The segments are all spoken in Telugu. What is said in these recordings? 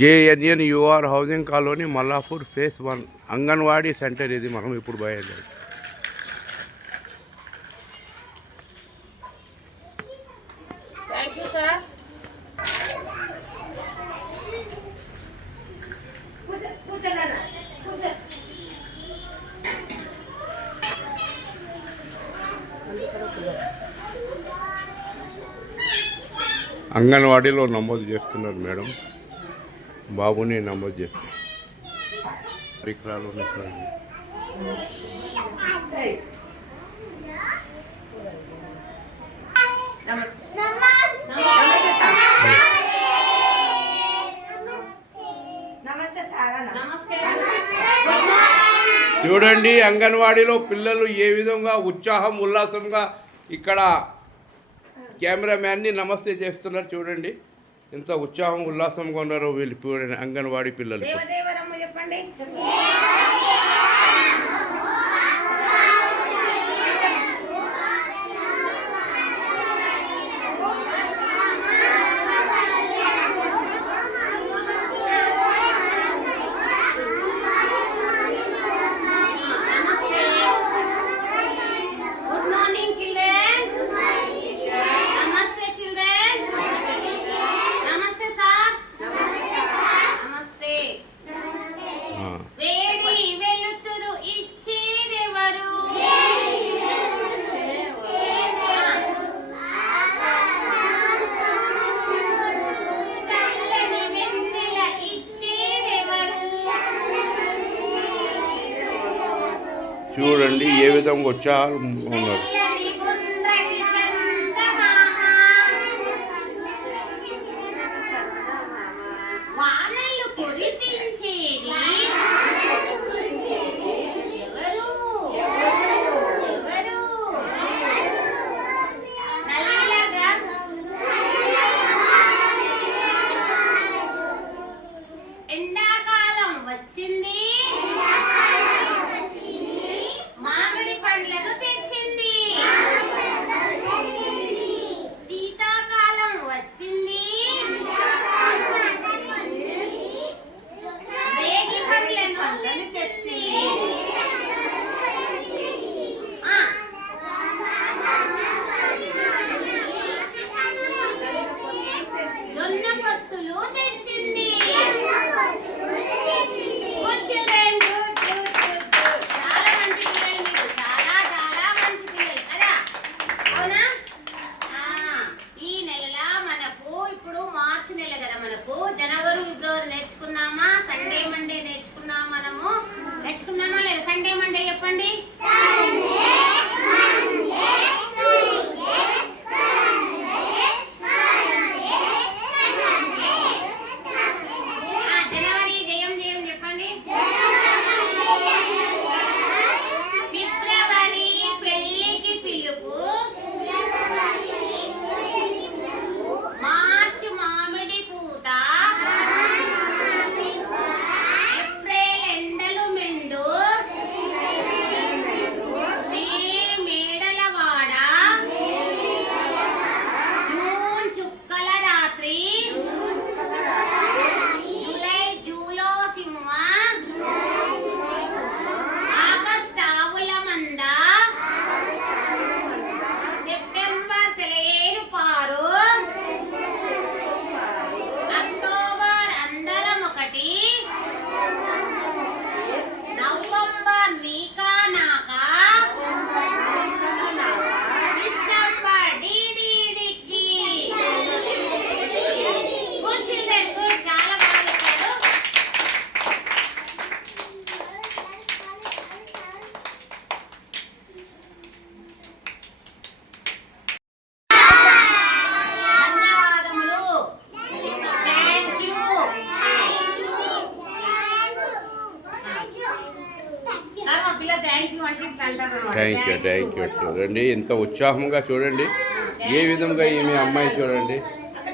JNNUR housing colony Mallapur face 1 anganwadi centre ఇది. మనం ఇప్పుడు బయలుదేరి అంగన్వాడీలో నమోదు చేస్తున్నారు మేడం. బాబుని నమోదు చేస్తున్నారు. పరికరాలు ఉన్నాయి. చూడండి అంగన్వాడీలో పిల్లలు ఏ విధంగా ఉత్సాహం ఉల్లాసంగా ఇక్కడ కెమెరామ్యాన్ని నమస్తే చేస్తున్నారు. చూడండి ఎంత ఉత్సాహం ఉల్లాసంగా ఉన్నారో వీళ్ళు అంగన్వాడీ పిల్లలు. చూడండి ఏ విధంగా ఉత్సాహం ఉన్నారు. జనవరి ఫిబ్రవరి నేర్చుకున్నామా? Sunday Monday నేర్చుకున్నామా? నేర్చుకున్నామా లేదా? సండే మండే చెప్పండి. జనవరి జయం జయం చెప్పండి. ఫిబ్రవరి పెళ్లికి పిలుపు. థ్యాంక్ యూ చూడండి ఎంత ఉత్సాహంగా చూడండి ఏ విధంగా ఈమె అమ్మాయి చూడండి.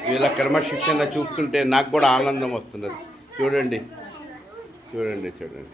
వీళ్ళ క్రమశిక్షణ చూస్తుంటే నాకు కూడా ఆనందం వస్తున్నది. చూడండి చూడండి చూడండి.